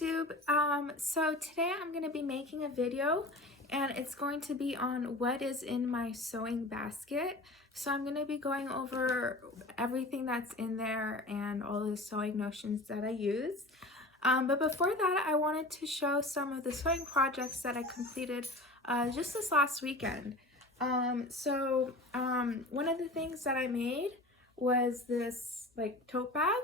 YouTube. So today I'm going to be making a video and it's going to be on what is in my sewing basket. So I'm going to be going over everything that's in there and all the sewing notions that I use. But before that, I wanted to show some of the sewing projects that I completed just this last weekend. One of the things that I made was this like tote bag.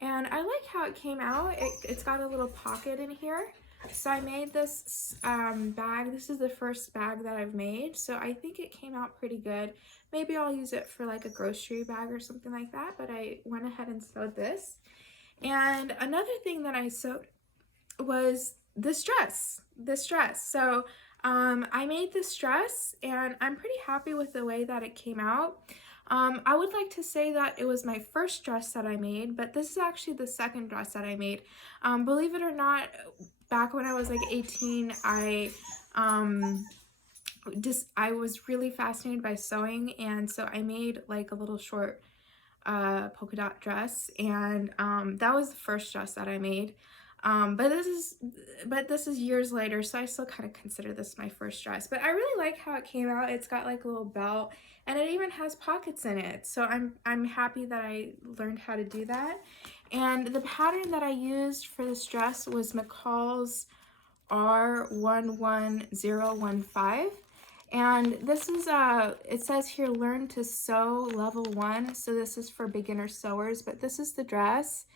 And I like how it came out. It's got a little pocket in here. So I made this bag. This is the first bag that I've made. So I think it came out pretty good. Maybe I'll use it for like a grocery bag or something like that. But I went ahead and sewed this. And another thing that I sewed was this dress. So I made this dress and I'm pretty happy with the way that it came out. I would like to say that it was my first dress that I made, but this is actually the second dress that I made. Believe it or not, back when I was like 18, I was really fascinated by sewing, and so I made like a little short polka dot dress, and that was the first dress that I made. But this is years later, so I still kind of consider this my first dress. But I really like how it came out. It's got like a little belt, and it even has pockets in it. So I'm happy that I learned how to do that. And the pattern that I used for this dress was McCall's R11015. And this is it says here, learn to sew level 1. So this is for beginner sewers, but this is the dress.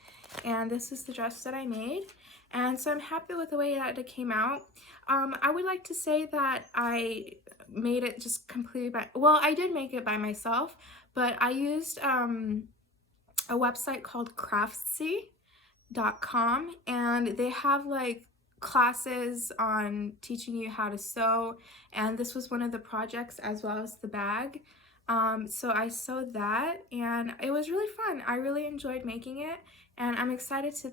And this is the dress that I made, and so I'm happy with the way that it came out. I would like to say that I made it just completely by, well, I did make it by myself, but I used a website called craftsy.com, and they have like classes on teaching you how to sew, and this was one of the projects as well as the bag. So I sewed that, and it was really fun. I really enjoyed making it, and I'm excited to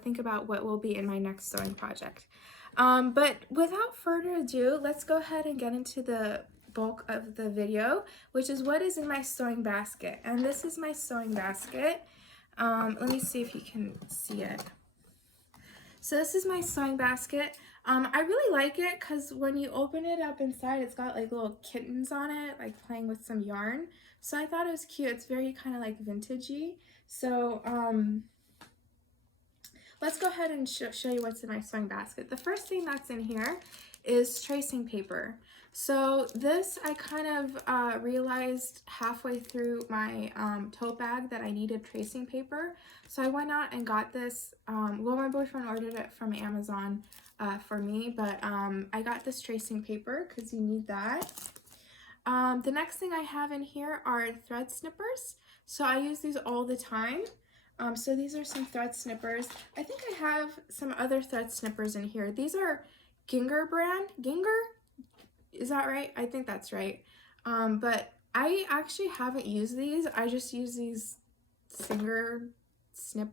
think about what will be in my next sewing project. But without further ado, let's go ahead and get into the bulk of the video, which is what is in my sewing basket. And this is my sewing basket. Let me see if you can see it. So this is my sewing basket. I really like it because when you open it up inside, it's got like little kittens on it, like playing with some yarn. So I thought it was cute. It's very kind of like vintagey. So let's go ahead and show you what's in my sewing basket. The first thing that's in here is tracing paper. So this I kind of realized halfway through my tote bag that I needed tracing paper. So I went out and got this. Well, my boyfriend ordered it from Amazon for me, but I got this tracing paper because you need that. The next thing I have in here are thread snippers. So I use these all the time. So these are some thread snippers. I think I have some other thread snippers in here. These are Ginger brand. Ginger? Is that right? I think that's right. But I actually haven't used these. I just use these Singer snip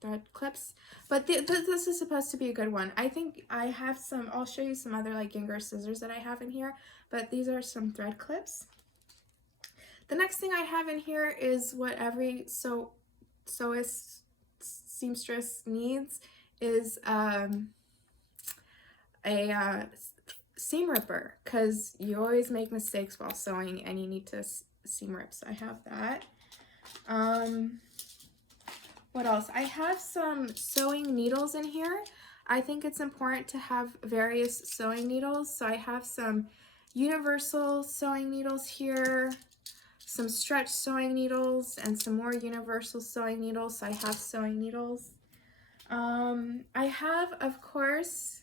thread clips. But this is supposed to be a good one. I think I have some, I'll show you some other like Ginger scissors that I have in here. But these are some thread clips. The next thing I have in here is what every sewist, seamstress needs is a seam ripper, because you always make mistakes while sewing and you need to seam rip. So I have that. What else? I have some sewing needles in here. I think it's important to have various sewing needles. So I have some universal sewing needles here, some stretch sewing needles, and some more universal sewing needles. So I have sewing needles. I have, of course,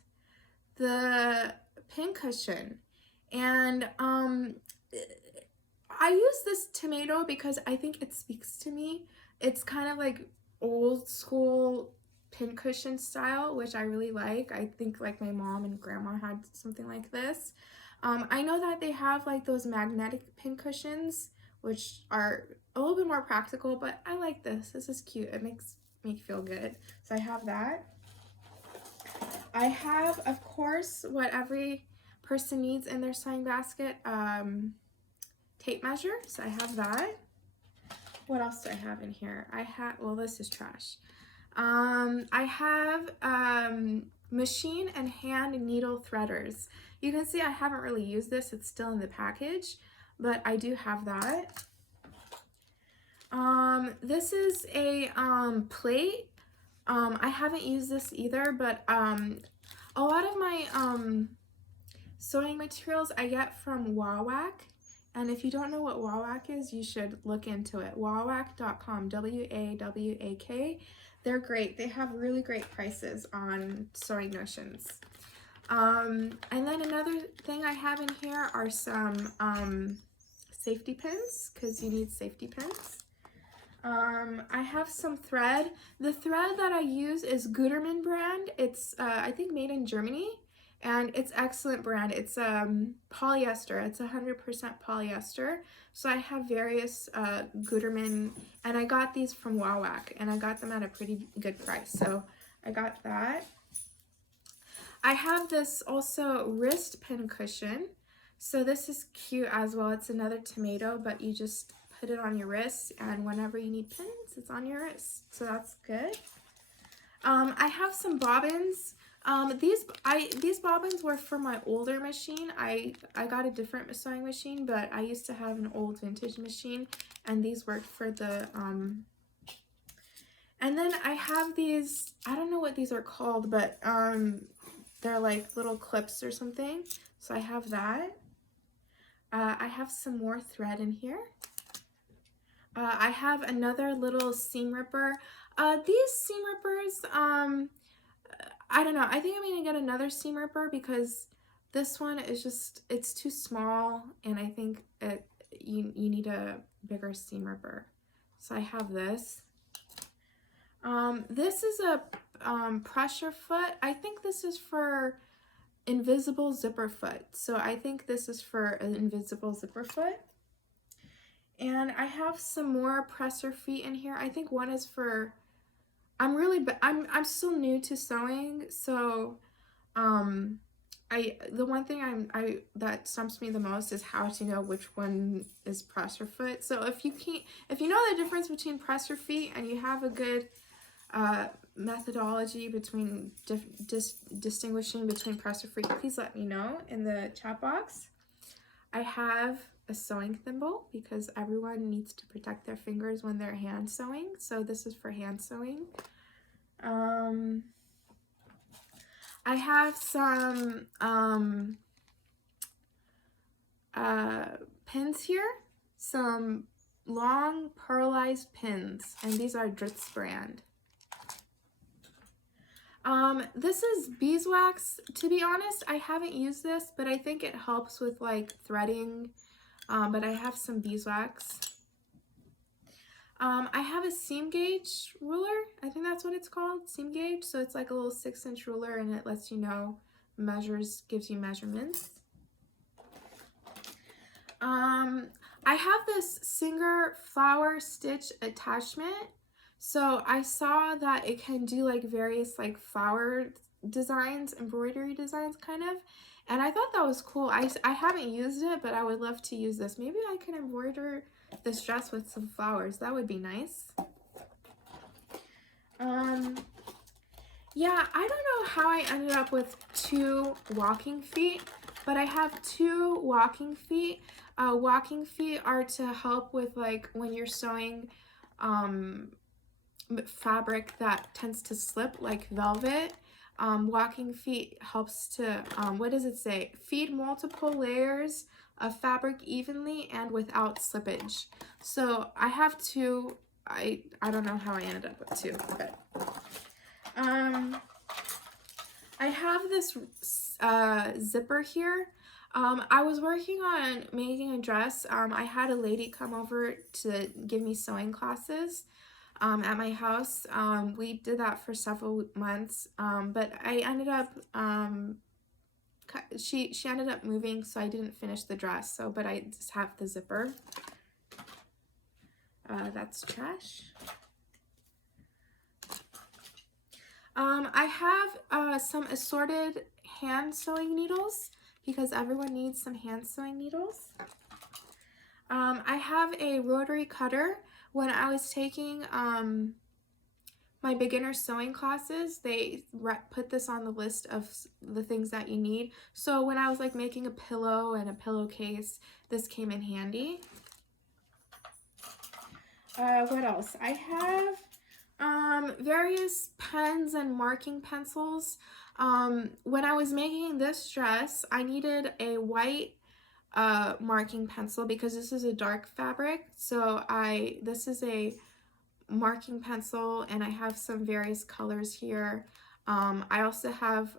the pin cushion, and I use this tomato because I think it speaks to me. It's kind of like old school pin cushion style, which I really like. I think like my mom and grandma had something like this. I know that they have like those magnetic pin cushions, which are a little bit more practical, but I like this. This is cute. It makes me feel good. So I have that. I have, of course, what every person needs in their sewing basket, tape measure. So I have that. What else do I have in here? Well, this is trash. I have machine and hand needle threaders. You can see I haven't really used this, it's still in the package, but I do have that. This is a plate. I haven't used this either, but a lot of my sewing materials I get from Wawak. And if you don't know what Wawak is, you should look into it. Wawak.com, W-A-W-A-K. They're great. They have really great prices on sewing notions. And then another thing I have in here are some safety pins, because you need safety pins. I have some thread. The thread that I use is Gutermann brand. It's I think made in Germany, and it's excellent brand. It's polyester. It's 100% polyester. So I have various Gutermann, and I got these from Wawak, and I got them at a pretty good price. So I got that. I have this also wrist pin cushion. So this is cute as well. It's another tomato, but you just put it on your wrist, and whenever you need pins, it's on your wrist. So that's good. I have some bobbins. These bobbins were for my older machine. I got a different sewing machine, but I used to have an old vintage machine, and these worked for the and then I have these, I don't know what these are called, but they're like little clips or something. So I have that. I have some more thread in here. I have another little seam ripper. These seam rippers, I don't know. I think I'm going to get another seam ripper because this one is just, it's too small, and I think you need a bigger seam ripper. So I have this. This is a pressure foot. I think this is for invisible zipper foot. So I think this is for an invisible zipper foot. And I have some more presser feet in here. I think one is for, I'm still new to sewing, so the one thing that stumps me the most is how to know which one is presser foot. So if you know the difference between presser feet and you have a good methodology between distinguishing between presser feet, please let me know in the chat box. I have a sewing thimble because everyone needs to protect their fingers when they're hand sewing, so this is for hand sewing. I have some pins here, some long pearlized pins, and these are Dritz brand. This is beeswax. To be honest, I haven't used this, but I think it helps with like threading, but I have some beeswax. I have a seam gauge ruler. I think that's what it's called, seam gauge. So it's like a little 6-inch ruler, and it lets you know, gives you measurements. I have this Singer flower stitch attachment. So I saw that it can do like various like flower designs, embroidery designs kind of, and I thought that was cool. I haven't used it, but I would love to use this. Maybe I can embroider this dress with some flowers. That would be nice. Yeah, I don't know how I ended up with 2 walking feet, but I have 2 walking feet. Walking feet are to help with like when you're sewing fabric that tends to slip, like velvet. Walking feet helps to, what does it say? Feed multiple layers of fabric evenly and without slippage. So I have 2. I don't know how I ended up with 2, but I have this zipper here. I was working on making a dress. I had a lady come over to give me sewing classes at my house. We did that for several months, but I ended up, she ended up moving, so I didn't finish the dress. So, but I just have the zipper. That's trash. I have some assorted hand sewing needles because everyone needs some hand sewing needles. I have a rotary cutter. When I was taking my beginner sewing classes, they put this on the list of the things that you need. So when I was like making a pillow and a pillowcase, this came in handy. What else? I have various pens and marking pencils. When I was making this dress, I needed a white marking pencil because this is a dark fabric. So this is a marking pencil, and I have some various colors here. I also have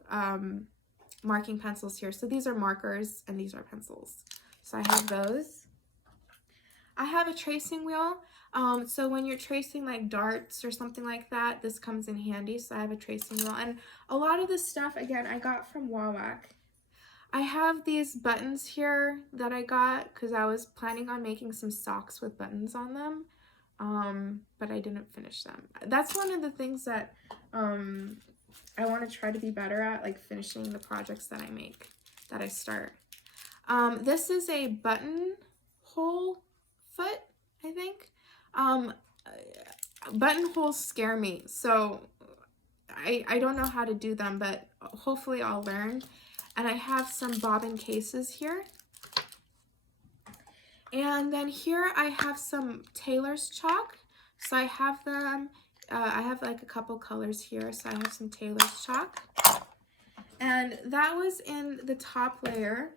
marking pencils here. So these are markers and these are pencils. So I have those. I have a tracing wheel. So when you're tracing like darts or something like that, this comes in handy. So I have a tracing wheel. And a lot of this stuff, again, I got from Wawak. I have these buttons here that I got because I was planning on making some socks with buttons on them. But I didn't finish them. That's one of the things that I want to try to be better at, like finishing the projects that I make, that I start. This is a buttonhole foot, I think. Buttonholes scare me, so I don't know how to do them, but hopefully I'll learn. And I have some bobbin cases here. And then here I have some tailor's chalk. So I have them, I have like a couple colors here. So I have some tailor's chalk. And that was in the top layer.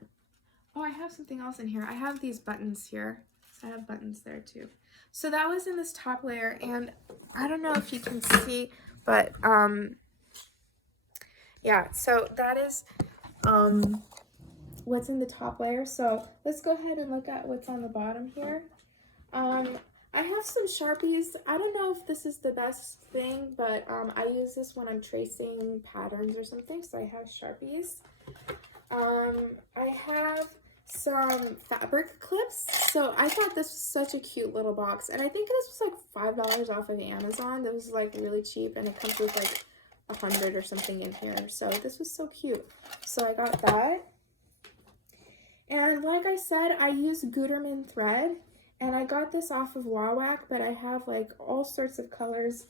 Oh, I have something else in here. I have these buttons here. So I have buttons there too. So that was in this top layer, and I don't know if you can see, but yeah, so that is what's in the top layer. So let's go ahead and look at what's on the bottom here. I have some Sharpies. I don't know if this is the best thing, but I use this when I'm tracing patterns or something, so I have Sharpies. I have some fabric clips. So I thought this was such a cute little box, and I think this was like $5 off of Amazon. That was like really cheap, and it comes with like 100 or something in here. So this was so cute. So I got that. And like I said, I use Gutermann thread, and I got this off of Wawak, but I have like all sorts of colors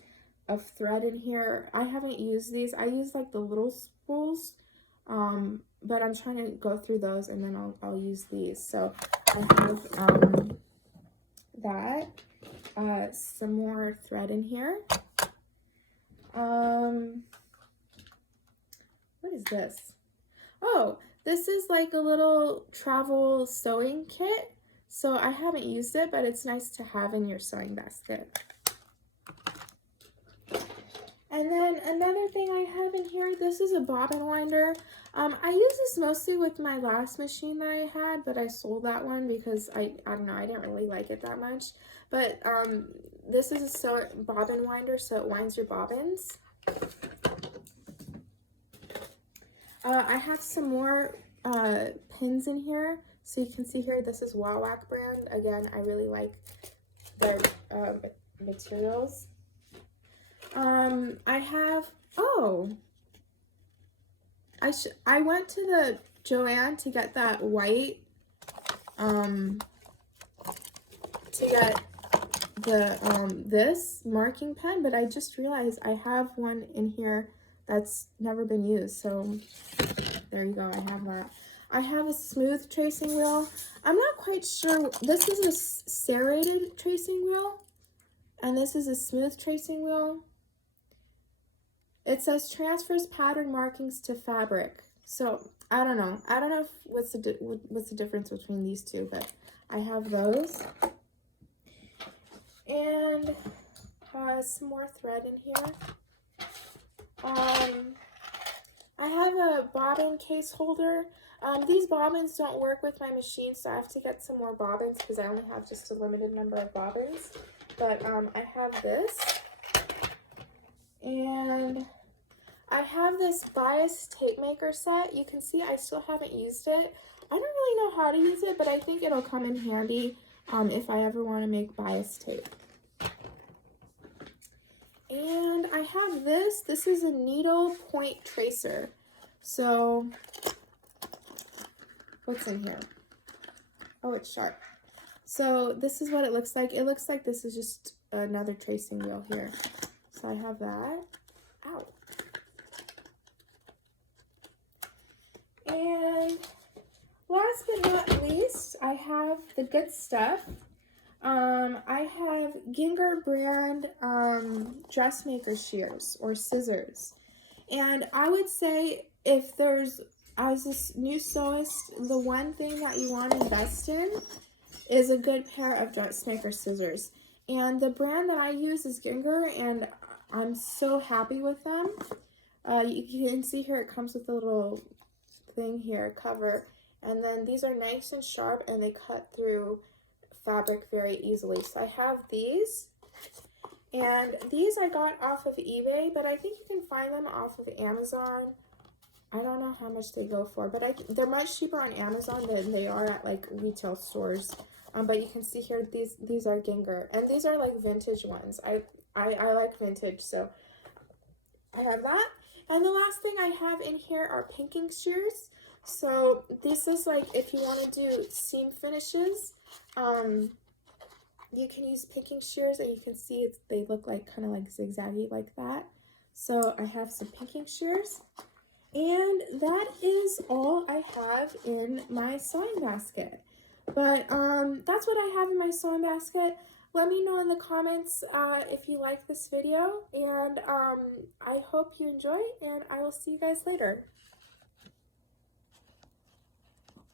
of thread in here. I haven't used these. I use like the little spools, but I'm trying to go through those, and then I'll use these. So I have that, some more thread in here. What is this? Oh, this is like a little travel sewing kit. So I haven't used it, but it's nice to have in your sewing basket. And then another thing I have in here, this is a bobbin winder. I use this mostly with my last machine that I had, but I sold that one because I don't know, I didn't really like it that much. But this is a bobbin winder, so it winds your bobbins. I have some more pins in here. So you can see here, this is Wawak brand. Again, I really like their materials. I have, I went to the Joann to get that white, to get the, this marking pen, but I just realized I have one in here that's never been used, so there you go, I have that. I have a smooth tracing wheel. I'm not quite sure, this is a serrated tracing wheel, and this is a smooth tracing wheel. It says transfers pattern markings to fabric. So I don't know. I don't know what's the difference between these two, but I have those. And some more thread in here. I have a bobbin case holder. These bobbins don't work with my machine, so I have to get some more bobbins because I only have just a limited number of bobbins. But I have this. And I have this bias tape maker set. You can see I still haven't used it. I don't really know how to use it, but I think it'll come in handy if I ever want to make bias tape. And I have this. This is a needle point tracer. So, what's in here? Oh, it's sharp. So this is what it looks like. It looks like this is just another tracing wheel here. So I have that. Ow. And last but not least, I have the good stuff. I have Ginger brand dressmaker shears or scissors. And I would say if there's, as a new sewist, the one thing that you want to invest in is a good pair of dressmaker scissors. And the brand that I use is Ginger, and I'm so happy with them. You can see here it comes with a little thing here, cover, and then these are nice and sharp and they cut through fabric very easily. So I have these, and these I got off of eBay, but I think you can find them off of Amazon. I don't know how much they go for, but they're much cheaper on Amazon than they are at like retail stores. But you can see here these are Ginger, and these are like vintage ones. I like vintage, so I have that. And the last thing I have in here are pinking shears. So this is like if you want to do seam finishes, you can use pinking shears, and you can see they look like kind of like zigzaggy like that. So I have some pinking shears, and that is all I have in my sewing basket. But that's what I have in my sewing basket. Let me know in the comments if you like this video, and I hope you enjoy, and I will see you guys later.